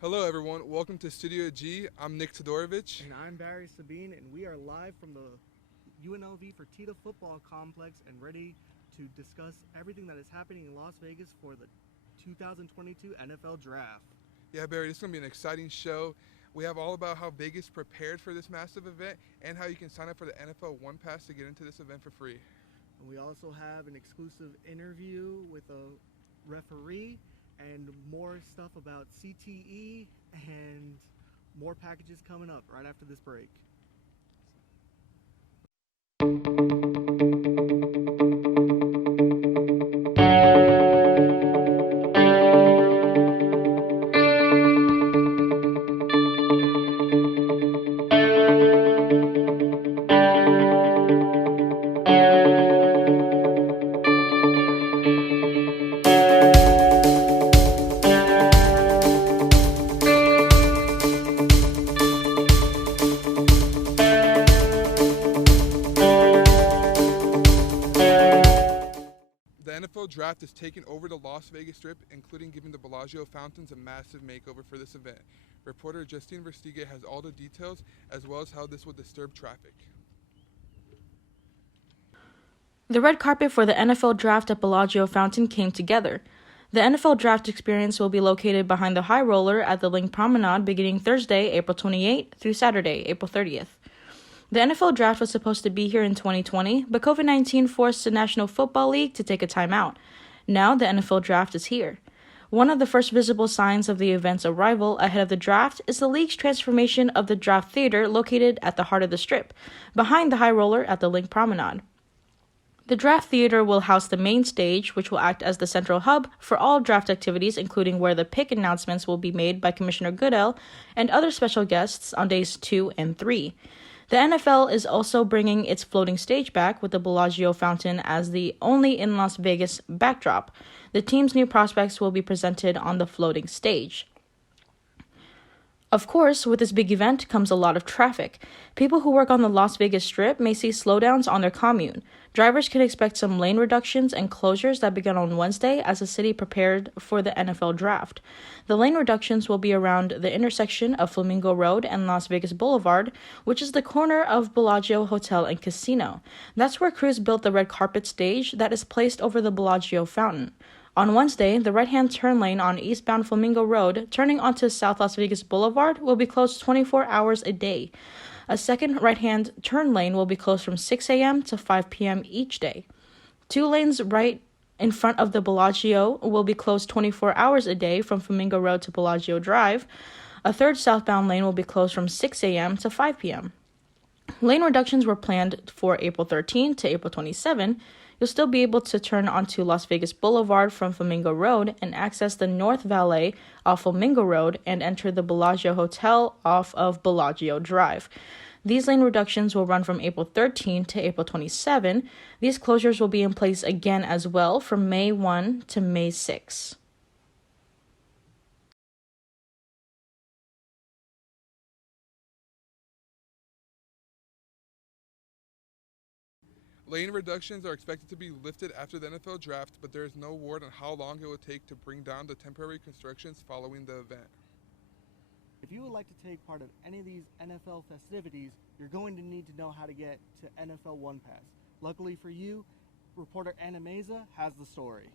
Hello everyone, welcome to Studio G. I'm Nick Todorovich. And I'm Barry Sabine, and we are live from the UNLV-TV football complex and ready to discuss everything that is happening in Las Vegas for the 2022 NFL Draft. Yeah, Barry, this is going to be an exciting show. We have all about how Vegas prepared for this massive event and how you can sign up for the NFL One Pass to get into this event for free. And we also have an exclusive interview with a referee and more stuff about CTE and more packages coming up right after this break. The NFL Draft is taking over the Las Vegas Strip, including giving the Bellagio fountains a massive makeover for this event. Reporter Justine Verstiga has all the details, as well as how this will disturb traffic. The red carpet for the NFL Draft at Bellagio Fountain came together. The NFL Draft experience will be located behind the High Roller at the Link Promenade beginning Thursday, April 28th through Saturday, April 30th. The NFL Draft was supposed to be here in 2020, but COVID-19 forced the National Football League to take a timeout. Now the NFL Draft is here. One of the first visible signs of the event's arrival ahead of the draft is the league's transformation of the Draft Theater located at the heart of the Strip, behind the High Roller at the Link Promenade. The Draft Theater will house the main stage, which will act as the central hub for all draft activities, including where the pick announcements will be made by Commissioner Goodell and other special guests on days 2 and 3. The NFL is also bringing its floating stage back with the Bellagio Fountain as the only in Las Vegas backdrop. The team's new prospects will be presented on the floating stage. Of course, with this big event comes a lot of traffic. People who work on the Las Vegas Strip may see slowdowns on their commute. Drivers can expect some lane reductions and closures that began on Wednesday as the city prepared for the NFL Draft. The lane reductions will be around the intersection of Flamingo Road and Las Vegas Boulevard, which is the corner of Bellagio Hotel and Casino. That's where crews built the red carpet stage that is placed over the Bellagio Fountain. On Wednesday, the right-hand turn lane on eastbound Flamingo Road, turning onto South Las Vegas Boulevard, will be closed 24 hours a day. A second right-hand turn lane will be closed from 6 a.m. to 5 p.m. each day. 2 lanes right in front of the Bellagio will be closed 24 hours a day from Flamingo Road to Bellagio Drive. A third southbound lane will be closed from 6 a.m. to 5 p.m. Lane reductions were planned for April 13 to April 27. You'll still be able to turn onto Las Vegas Boulevard from Flamingo Road and access the North Valet off Flamingo Road and enter the Bellagio Hotel off of Bellagio Drive. These lane reductions will run from April 13 to April 27. These closures will be in place again as well from May 1 to May 6. Lane reductions are expected to be lifted after the NFL Draft, but there is no word on how long it will take to bring down the temporary constructions following the event. If you would like to take part of any of these NFL festivities, you're going to need to know how to get to NFL One Pass. Luckily for you, reporter Anna Meza has the story.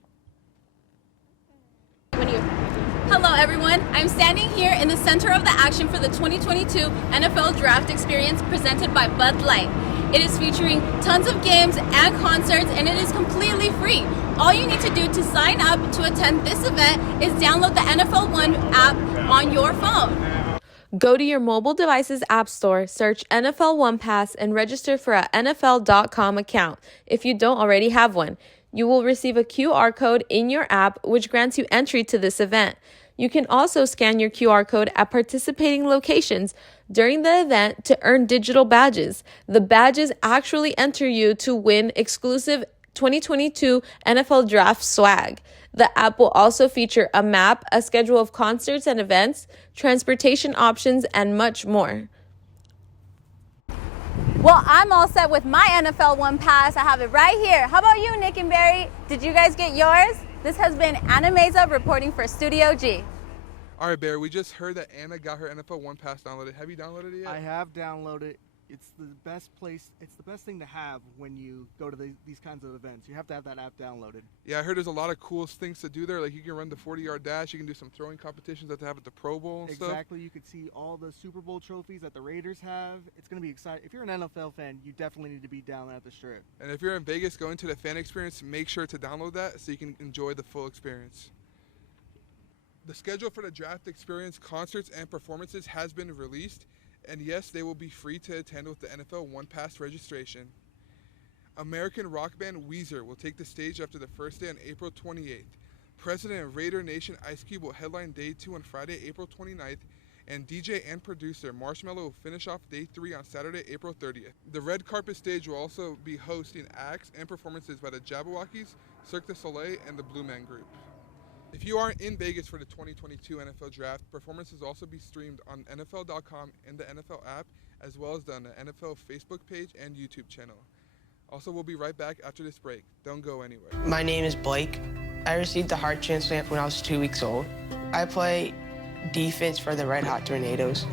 Hello everyone, I'm standing here in the center of the action for the 2022 NFL Draft Experience presented by Bud Light. It is featuring tons of games and concerts, and it is completely free. All you need to do to sign up to attend this event is download the NFL One app on your phone. Go to your mobile device's app store, search NFL One Pass, and register for a NFL.com account if you don't already have one. You will receive a QR code in your app, which grants you entry to this event. You can also scan your QR code at participating locations during the event to earn digital badges. The badges actually enter you to win exclusive 2022 NFL Draft swag. The app will also feature a map, a schedule of concerts and events, transportation options, and much more. Well, I'm all set with my NFL One Pass. I have it right here. How about you, Nick and Barry? Did you guys get yours? This has been Anna Meza reporting for Studio G. All right, Bear, we just heard that Anna got her NFL One Pass downloaded. Have you downloaded it yet? I have downloaded. It's the best place. It's the best thing to have when you go to these kinds of events. You have to have that app downloaded. Yeah, I heard there's a lot of cool things to do there. Like you can run the 40-yard dash. You can do some throwing competitions that they have at the Pro Bowl and stuff. Exactly. You could see all the Super Bowl trophies that the Raiders have. It's going to be exciting. If you're an NFL fan, you definitely need to be down at the Strip. And if you're in Vegas going to the fan experience, make sure to download that so you can enjoy the full experience. The schedule for the draft experience concerts and performances has been released, and yes, they will be free to attend with the NFL One Pass registration. American rock band Weezer will take the stage after the first day on April 28th. President of Raider Nation Ice Cube will headline Day 2 on Friday, April 29th, and DJ and producer Marshmello will finish off Day 3 on Saturday, April 30th. The red carpet stage will also be hosting acts and performances by the Jabberwockies, Cirque du Soleil, and the Blue Man Group. If you aren't in Vegas for the 2022 NFL Draft, performances will also be streamed on NFL.com and the NFL app, as well as on the NFL Facebook page and YouTube channel. Also, we'll be right back after this break. Don't go anywhere. My name is Blake. I received a heart transplant when I was 2 weeks old. I play defense for the Red Hot Tornadoes.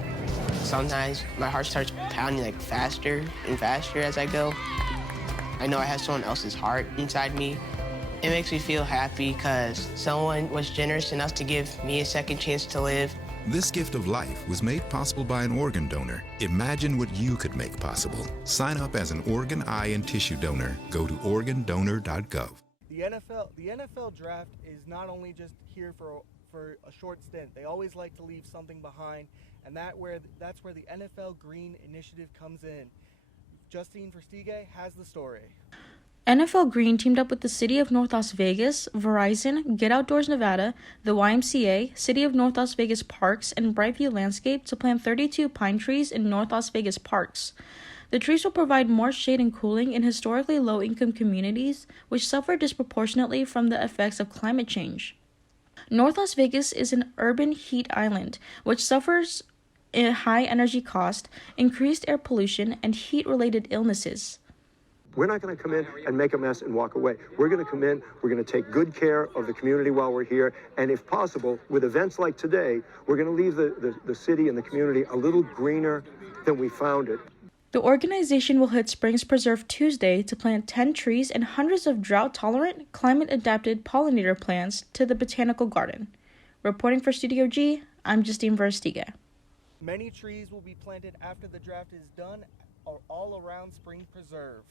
Sometimes my heart starts pounding like faster and faster as I go. I know I have someone else's heart inside me. It makes me feel happy because someone was generous enough to give me a second chance to live. This gift of life was made possible by an organ donor. Imagine what you could make possible. Sign up as an organ, eye, and tissue donor. Go to organdonor.gov. The NFL Draft is not only just here for a short stint. They always like to leave something behind, and that's where the NFL Green Initiative comes in. Justine Versteege has the story. NFL Green teamed up with the City of North Las Vegas, Verizon, Get Outdoors Nevada, the YMCA, City of North Las Vegas Parks, and Brightview Landscape to plant 32 pine trees in North Las Vegas parks. The trees will provide more shade and cooling in historically low-income communities, which suffer disproportionately from the effects of climate change. North Las Vegas is an urban heat island, which suffers a high energy cost, increased air pollution, and heat-related illnesses. We're not going to come in and make a mess and walk away. We're going to come in, we're going to take good care of the community while we're here, and if possible, with events like today, we're going to leave the city and the community a little greener than we found it. The organization will hit Springs Preserve Tuesday to plant 10 trees and hundreds of drought-tolerant, climate-adapted pollinator plants to the botanical garden. Reporting for Studio G, I'm Justine Versteege. Many trees will be planted after the draft is done all around Springs Preserve.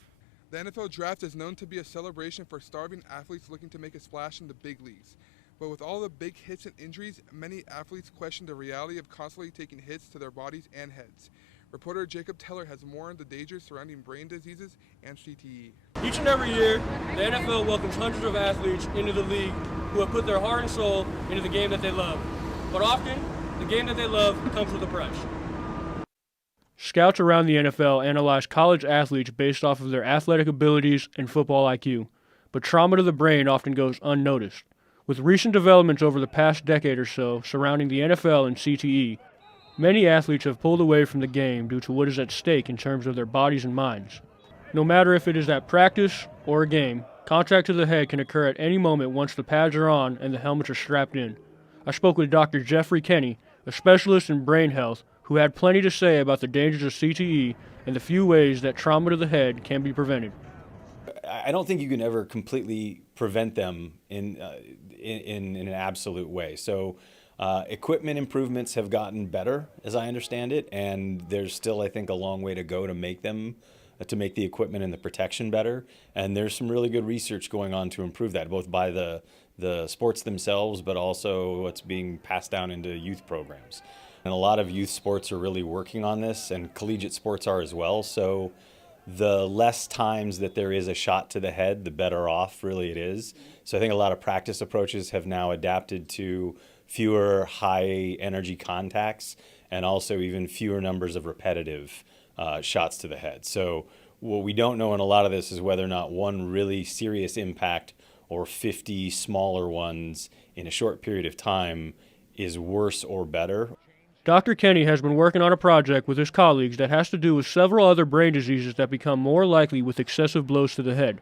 The NFL Draft is known to be a celebration for starving athletes looking to make a splash in the big leagues. But with all the big hits and injuries, many athletes question the reality of constantly taking hits to their bodies and heads. Reporter Jacob Teller has more on the dangers surrounding brain diseases and CTE. Each and every year, the NFL welcomes hundreds of athletes into the league who have put their heart and soul into the game that they love. But often, the game that they love comes with a price. Scouts around the NFL analyze college athletes based off of their athletic abilities and football IQ, but trauma to the brain often goes unnoticed. With recent developments over the past decade or so surrounding the NFL and CTE, many athletes have pulled away from the game due to what is at stake in terms of their bodies and minds. No matter if it is at practice or a game, contact to the head can occur at any moment once the pads are on and the helmets are strapped in. I spoke with Dr. Jeffrey Kenny, a specialist in brain health, who had plenty to say about the dangers of CTE and the few ways that trauma to the head can be prevented. I don't think you can ever completely prevent them in an absolute way. So equipment improvements have gotten better, as I understand it, and there's still, I think, a long way to go to make the equipment and the protection better. And there's some really good research going on to improve that, both by the sports themselves, but also what's being passed down into youth programs. And a lot of youth sports are really working on this, and collegiate sports are as well. So the less times that there is a shot to the head, the better off really it is. So I think a lot of practice approaches have now adapted to fewer high energy contacts and also even fewer numbers of repetitive shots to the head. So what we don't know in a lot of this is whether or not one really serious impact or 50 smaller ones in a short period of time is worse or better. Dr. Kenny has been working on a project with his colleagues that has to do with several other brain diseases that become more likely with excessive blows to the head.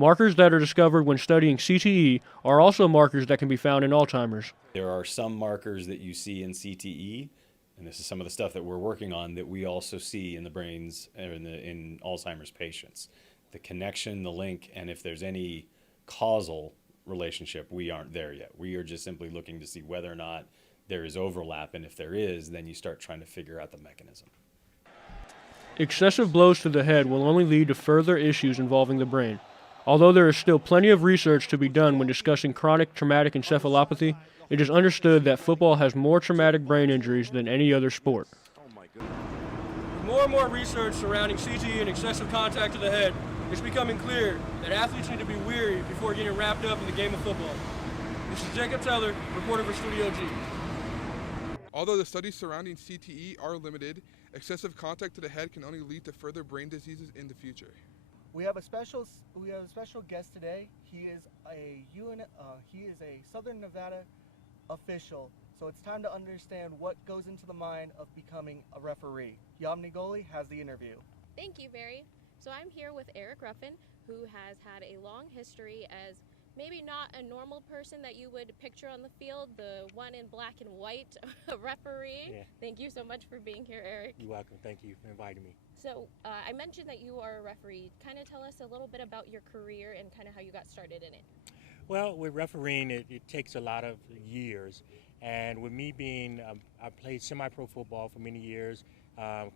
Markers that are discovered when studying CTE are also markers that can be found in Alzheimer's. There are some markers that you see in CTE, and this is some of the stuff that we're working on, that we also see in the brains in Alzheimer's patients. The connection, the link, and if there's any causal relationship, we aren't there yet. We are just simply looking to see whether or not there is overlap, and if there is, then you start trying to figure out the mechanism. Excessive blows to the head will only lead to further issues involving the brain. Although there is still plenty of research to be done when discussing chronic traumatic encephalopathy, it is understood that football has more traumatic brain injuries than any other sport. With more and more research surrounding CTE and excessive contact to the head, it's becoming clear that athletes need to be wary before getting wrapped up in the game of football. This is Jacob Teller, reporter for Studio G. Although the studies surrounding CTE are limited, excessive contact to the head can only lead to further brain diseases in the future. We have a special guest today. He is a Southern Nevada official. So it's time to understand what goes into the mind of becoming a referee. Yamni Goli has the interview. Thank you, Barry. So I'm here with Eric Ruffin, who has had a long history as maybe not a normal person that you would picture on the field, the one in black and white referee. Yeah. Thank you so much for being here, Eric. You're welcome. Thank you for inviting me. So I mentioned that you are a referee. Kind of tell us a little bit about your career and kind of how you got started in it. Well, with refereeing, it takes a lot of years. And with me being, I played semi-pro football for many years,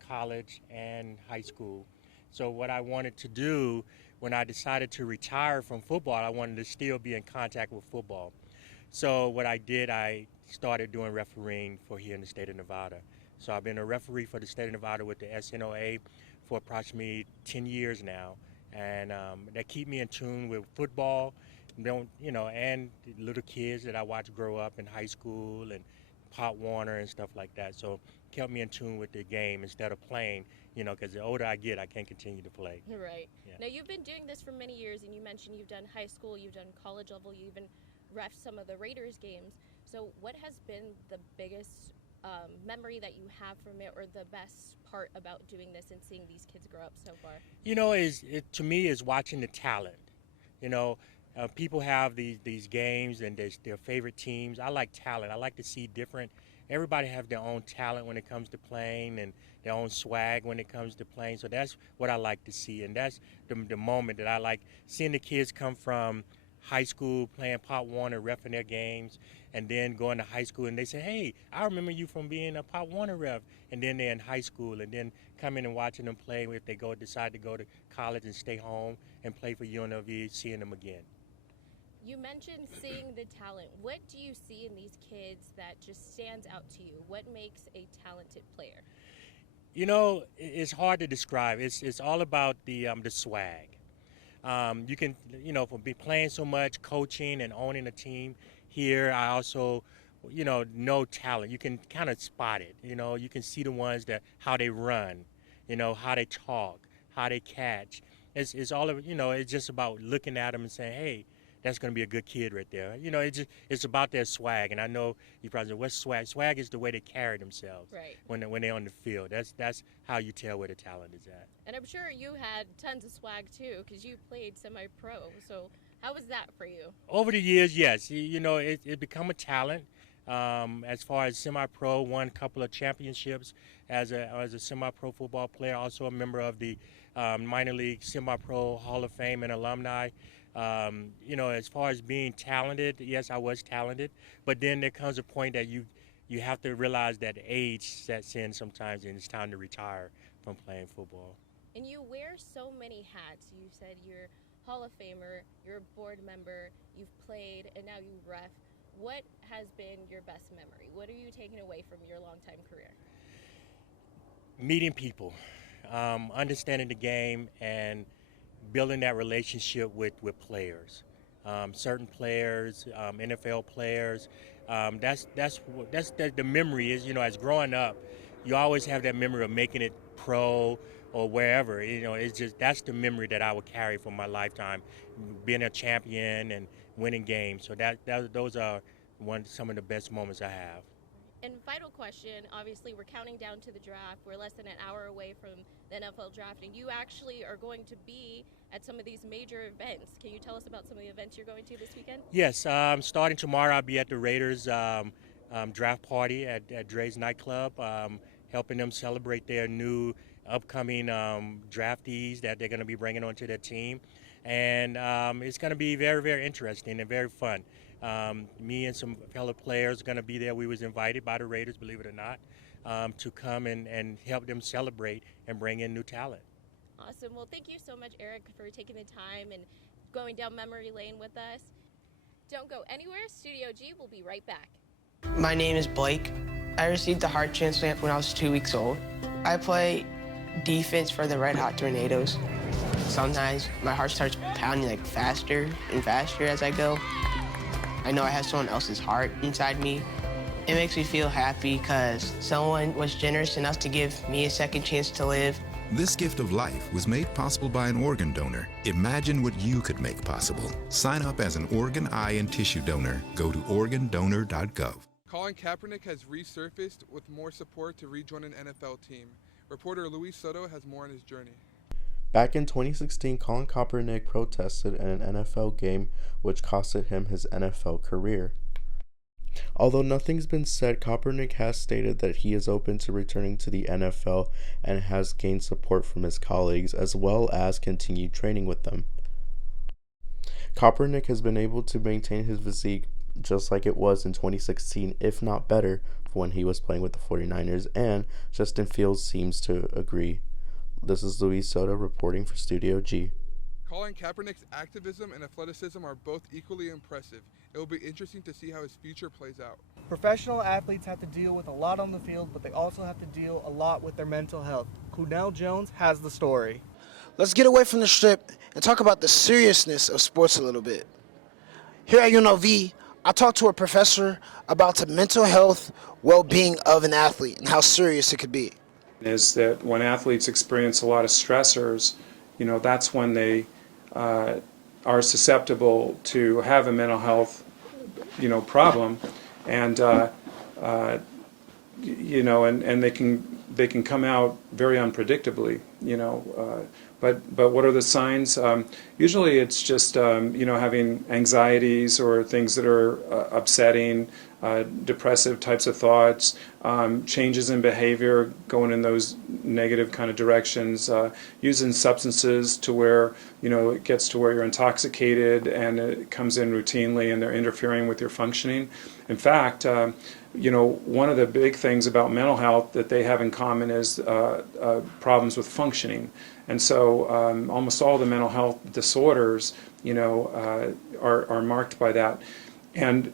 college and high school. So what I wanted to do when I decided to retire from football, I wanted to still be in contact with football. So what I did, I started doing refereeing for here in the state of Nevada. So I've been a referee for the state of Nevada with the SNOA for approximately 10 years now. And that keep me in tune with football, and the little kids that I watch grow up in high school and Pop Warner and stuff like that. So it kept me in tune with the game instead of playing, because the older I get, I can't continue to play. Right. Yeah. Now, you've been doing this for many years, and you mentioned you've done high school, you've done college level, you even reffed some of the Raiders games. So what has been the biggest memory that you have from it, or the best part about doing this and seeing these kids grow up so far? To me, is watching the talent. People have these games and their favorite teams. I like talent. I like to see different. Everybody have their own talent when it comes to playing and their own swag when it comes to playing. So that's what I like to see, and that's the moment that I like seeing the kids come from high school playing Pop Warner, reffing their games, and then going to high school and they say, hey, I remember you from being a Pop Warner ref, and then they're in high school, and then coming and watching them play if they decide to go to college and stay home and play for UNLV, seeing them again. You mentioned seeing the talent. What do you see in these kids that just stands out to you? What makes a talented player? It's hard to describe. It's all about the swag. You can, for playing so much, coaching and owning a team here, I also, know talent. You can kind of spot it. You can see the ones how they run, how they talk, how they catch. It's all of, it's just about looking at them and saying, hey, that's going to be a good kid right there. It's about their swag. And I know you probably say, what's swag? Swag is the way they carry themselves when they're on the field. That's how you tell where the talent is at. And I'm sure you had tons of swag too, because you played semi-pro. So how was that for you? Over the years, yes. It become a talent. As far as semi-pro, won a couple of championships as a semi-pro football player. Also a member of the minor league semi-pro Hall of Fame and alumni. As far as being talented, yes, I was talented, but then there comes a point that you have to realize that age sets in sometimes, and it's time to retire from playing football. And you wear so many hats. You said you're Hall of Famer, you're a board member, you've played, and now you ref. What has been your best memory? What are you taking away from your longtime career? Meeting people, understanding the game, and building that relationship with players, certain players, NFL players. That's the memory is. As growing up, you always have that memory of making it pro or wherever. It's just that's the memory that I will carry for my lifetime, being a champion and winning games. So those are some of the best moments I have. And final question, obviously we're counting down to the draft. We're less than an hour away from the NFL draft, and you actually are going to be at some of these major events. Can you tell us about some of the events you're going to this weekend? Yes, starting tomorrow I'll be at the Raiders draft party at Dre's nightclub, helping them celebrate their new upcoming draftees that they're going to be bringing onto their team. And it's going to be very, very interesting and very fun. Me and some fellow players are going to be there. We was invited by the Raiders, believe it or not, to come and help them celebrate and bring in new talent. Awesome. Well, thank you so much, Eric, for taking the time and going down memory lane with us. Don't go anywhere. Studio G will be right back. My name is Blake. I received a heart transplant when I was 2 weeks old. I play defense for the Red Hot Tornadoes. Sometimes my heart starts pounding like faster and faster as I go. I know I have someone else's heart inside me. It makes me feel happy because someone was generous enough to give me a second chance to live. This gift of life was made possible by an organ donor. Imagine what you could make possible. Sign up as an organ, eye, and tissue donor. Go to organdonor.gov. Colin Kaepernick has resurfaced with more support to rejoin an NFL team. Reporter Luis Soto has more on his journey. Back in 2016, Colin Kaepernick protested in an NFL game, which costed him his NFL career. Although nothing's been said, Kaepernick has stated that he is open to returning to the NFL and has gained support from his colleagues as well as continued training with them. Kaepernick has been able to maintain his physique just like it was in 2016, if not better, when he was playing with the 49ers, and Justin Fields seems to agree. This is Luis Soto reporting for Studio G. Colin Kaepernick's activism and athleticism are both equally impressive. It will be interesting to see how his future plays out. Professional athletes have to deal with a lot on the field, but they also have to deal a lot with their mental health. Kunal Jones has the story. Let's get away from the strip and talk about the seriousness of sports a little bit. Here at UNLV, I talked to a professor about the mental health well-being of an athlete and how serious it could be. Is that when athletes experience a lot of stressors, that's when they are susceptible to have a mental health, problem, and and they can come out very unpredictably, But what are the signs? Usually it's just having anxieties or things that are upsetting, depressive types of thoughts, changes in behavior going in those negative kind of directions, using substances to where it gets to where you're intoxicated and it comes in routinely and they're interfering with your functioning. In fact, one of the big things about mental health that they have in common is problems with functioning. And so almost all the mental health disorders, are marked by that. And,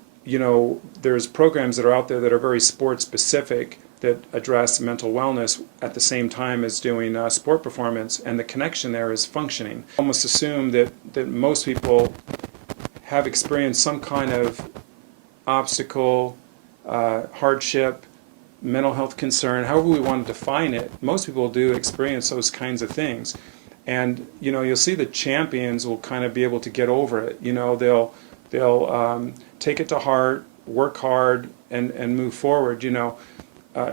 there's programs that are out there that are very sport specific that address mental wellness at the same time as doing sport performance. And the connection there is functioning. Almost assume that most people have experienced some kind of obstacle, hardship, mental health concern, however we want to define it. Most people do experience those kinds of things. And, you'll see the champions will kind of be able to get over it. They'll take it to heart, work hard, and move forward.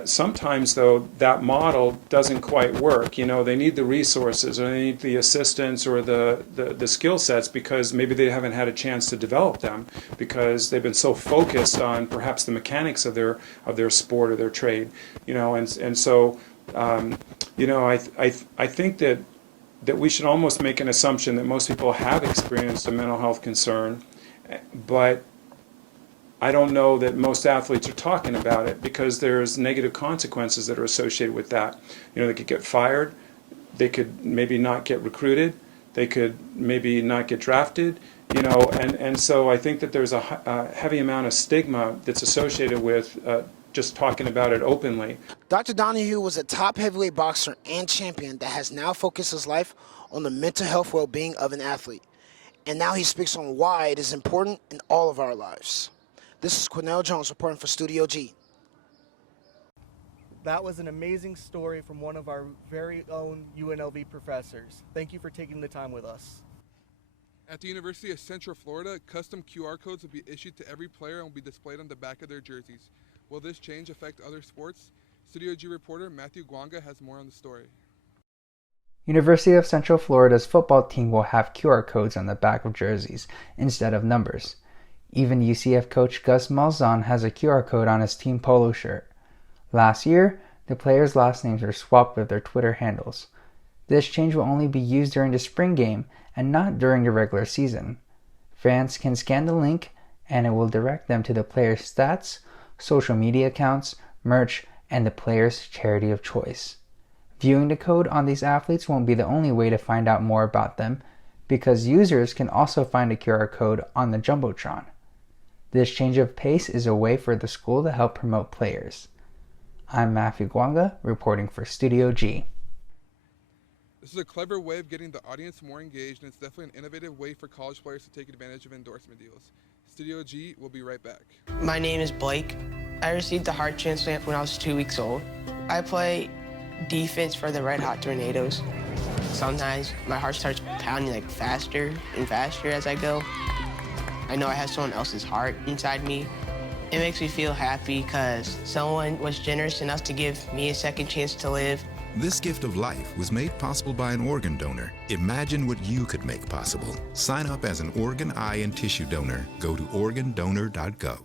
Sometimes, though, that model doesn't quite work. They need the resources or they need the assistance or the skill sets because maybe they haven't had a chance to develop them because they've been so focused on perhaps the mechanics of their sport or their trade. And so I think that we should almost make an assumption that most people have experienced a mental health concern, but I don't know that most athletes are talking about it because there's negative consequences that are associated with that. They could get fired, they could maybe not get recruited, they could maybe not get drafted, and so I think that there's a heavy amount of stigma that's associated with just talking about it openly. Dr. Donahue was a top heavyweight boxer and champion that has now focused his life on the mental health well-being of an athlete. And now he speaks on why it is important in all of our lives. This is Cornell Jones reporting for Studio G. That was an amazing story from one of our very own UNLV professors. Thank you for taking the time with us. At the University of Central Florida, custom QR codes will be issued to every player and will be displayed on the back of their jerseys. Will this change affect other sports? Studio G reporter Matthew Guanga has more on the story. University of Central Florida's football team will have QR codes on the back of jerseys instead of numbers. Even UCF coach Gus Malzahn has a QR code on his team polo shirt. Last year, the players' last names were swapped with their Twitter handles. This change will only be used during the spring game and not during the regular season. Fans can scan the link and it will direct them to the player's stats, social media accounts, merch, and the player's charity of choice. Viewing the code on these athletes won't be the only way to find out more about them, because users can also find a QR code on the Jumbotron. This change of pace is a way for the school to help promote players. I'm Matthew Guanga, reporting for Studio G. This is a clever way of getting the audience more engaged, and it's definitely an innovative way for college players to take advantage of endorsement deals. Studio G will be right back. My name is Blake. I received a heart transplant when I was 2 weeks old. I play defense for the Red Hot Tornadoes. Sometimes my heart starts pounding like faster and faster as I go. I know I have someone else's heart inside me. It makes me feel happy because someone was generous enough to give me a second chance to live. This gift of life was made possible by an organ donor. Imagine what you could make possible. Sign up as an organ, eye, and tissue donor. Go to organdonor.gov.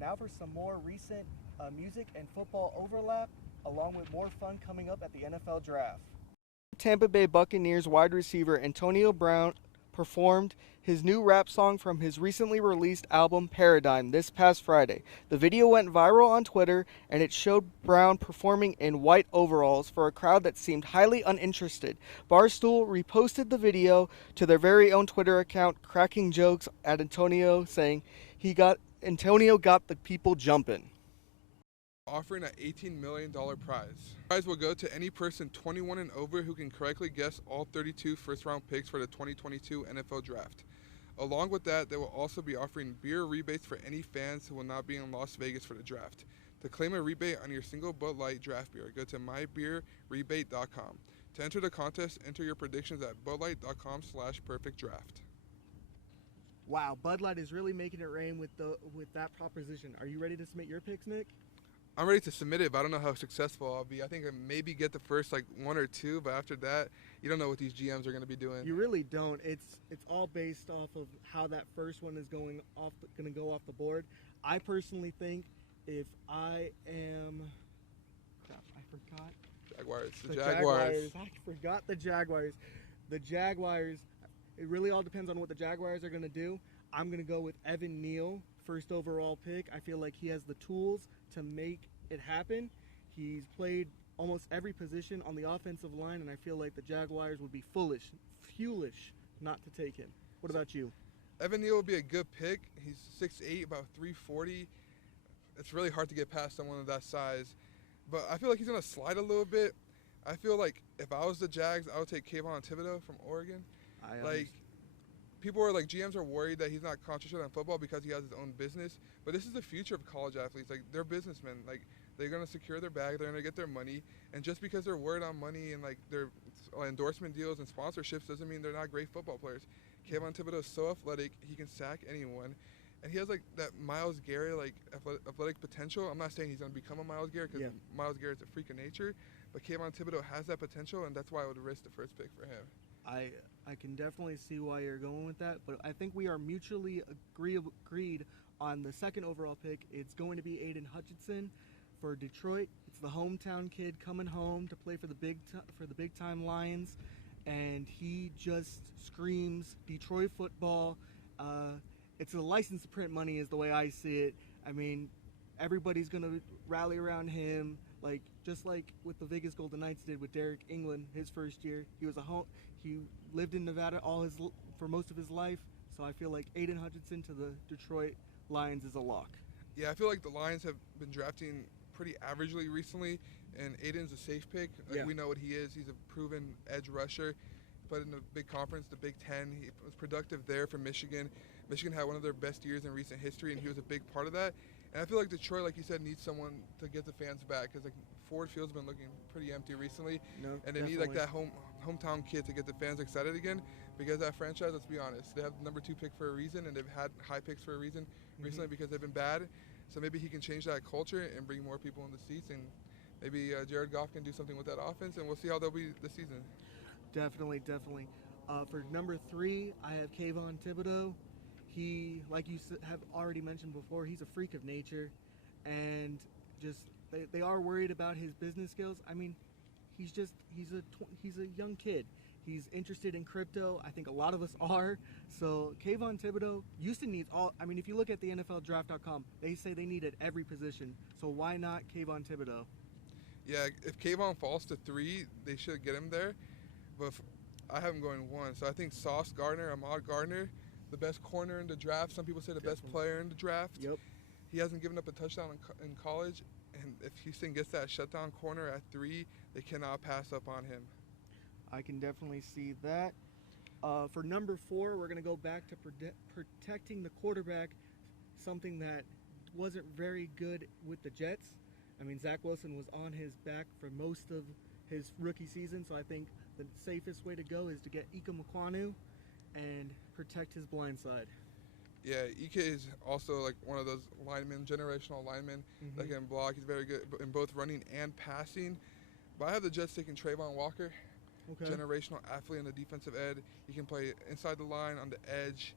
Now for some more recent music and football overlap, along with more fun coming up at the NFL Draft. Tampa Bay Buccaneers wide receiver Antonio Brown performed his new rap song from his recently released album Paradigm this past Friday. The video went viral on Twitter, and it showed Brown performing in white overalls for a crowd that seemed highly uninterested. Barstool reposted the video to their very own Twitter account, cracking jokes at Antonio, saying Antonio got the people jumping. Offering an $18 million prize. The prize will go to any person 21 and over who can correctly guess all 32 first-round picks for the 2022 NFL Draft. Along with that, they will also be offering beer rebates for any fans who will not be in Las Vegas for the draft. To claim a rebate on your single Bud Light draft beer, go to mybeerrebate.com. To enter the contest, enter your predictions at budlight.com/perfectdraft. Wow, Bud Light is really making it rain with that proposition. Are you ready to submit your picks, Nick? I'm ready to submit it, but I don't know how successful I'll be. I think I maybe get the first one or two, but after that, you don't know what these GMs are going to be doing. You really don't. It's all based off of how that first one is going to go off the board. I personally think if I am, I forgot. Jaguars. The Jaguars. I forgot the Jaguars. The Jaguars. It really all depends on what the Jaguars are going to do. I'm going to go with Evan Neal, first overall pick. I feel like he has the tools to make it happen. He's played almost every position on the offensive line, and I feel like the Jaguars would be foolish not to take him. What about you? Evan Neal would be a good pick. He's 6'8", about 340. It's really hard to get past someone of that size. But I feel like he's going to slide a little bit. I feel like if I was the Jags, I would take Kayvon Thibodeau from Oregon. People are GMs are worried that he's not concentrated on football because he has his own business. But this is the future of college athletes. They're businessmen. They're going to secure their bag. They're going to get their money. And just because they're worried on money and their endorsement deals and sponsorships doesn't mean they're not great football players. Kayvon Thibodeau is so athletic. He can sack anyone. And he has that Myles Garrett athletic potential. I'm not saying he's going to become a Myles Garrett because Myles Garrett's a freak of nature. But Kayvon Thibodeau has that potential, and that's why I would risk the first pick for him. I can definitely see why you're going with that, but I think we are mutually agreed on the second overall pick. It's going to be Aiden Hutchinson for Detroit. It's the hometown kid coming home to play for the big time Lions, and he just screams Detroit football. It's a license to print money, is the way I see it. I mean, everybody's gonna rally around him, just like what the Vegas Golden Knights did with Derek England his first year. He lived in Nevada for most of his life, so I feel like Aiden Hutchinson to the Detroit Lions is a lock. Yeah, I feel like the Lions have been drafting pretty averagely recently, and Aiden's a safe pick. We know what he is. He's a proven edge rusher. He played in the big conference, the Big Ten. He was productive there for Michigan. Michigan had one of their best years in recent history, and he was a big part of that. And I feel like Detroit, like you said, needs someone to get the fans back because Ford Field's been looking pretty empty recently, and they need that hometown kid to get the fans excited again. Because that franchise, let's be honest, they have the number 2 pick for a reason, and they've had high picks for a reason recently because they've been bad. So maybe he can change that culture and bring more people in the seats, and maybe Jared Goff can do something with that offense, and we'll see how they'll be this season. Definitely. For number 3, I have Kayvon Thibodeau. He, like you have already mentioned before, he's a freak of nature, and just they are worried about his business skills. I mean, he's a young kid. He's interested in crypto. I think a lot of us are. So Kayvon Thibodeau, Houston needs all. I mean, if you look at the NFLDraft.com, they say they need at every position. So why not Kayvon Thibodeau? Yeah, if Kayvon falls to 3, they should get him there. But I have him going 1. So I think Sauce Gardner, Ahmad Gardner, the best corner in the draft. Some people say the best player in the draft. Yep. He hasn't given up a touchdown in college. And if Houston gets that shutdown corner at 3, they cannot pass up on him. I can definitely see that. For number 4, we're going to go back to protecting the quarterback, something that wasn't very good with the Jets. I mean, Zach Wilson was on his back for most of his rookie season, so I think the safest way to go is to get Ike Mekwonu and protect his blind side. Yeah, Ike is also like one of those linemen, generational linemen that can block. He's very good in both running and passing. But I have the Jets taking Trayvon Walker, generational athlete in the defensive end. He can play inside the line, on the edge,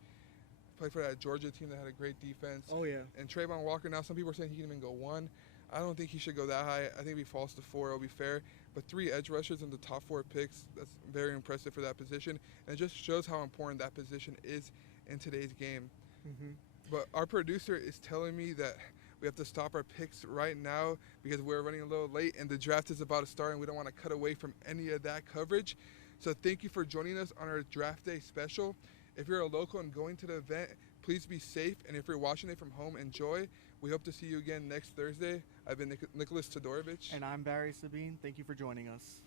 play for that Georgia team that had a great defense. Oh, yeah. And Trayvon Walker, now some people are saying he can even go 1. I don't think he should go that high. I think if he falls to 4, it'll be fair. But 3 edge rushers in the top 4 picks, that's very impressive for that position. And it just shows how important that position is in today's game. But our producer is telling me that we have to stop our picks right now because we're running a little late and the draft is about to start and we don't want to cut away from any of that coverage. So thank you for joining us on our draft day special. If you're a local and going to the event, please be safe. And if you're watching it from home, enjoy. We hope to see you again next Thursday. I've been Nicholas Todorovich. And I'm Barry Sabine. Thank you for joining us.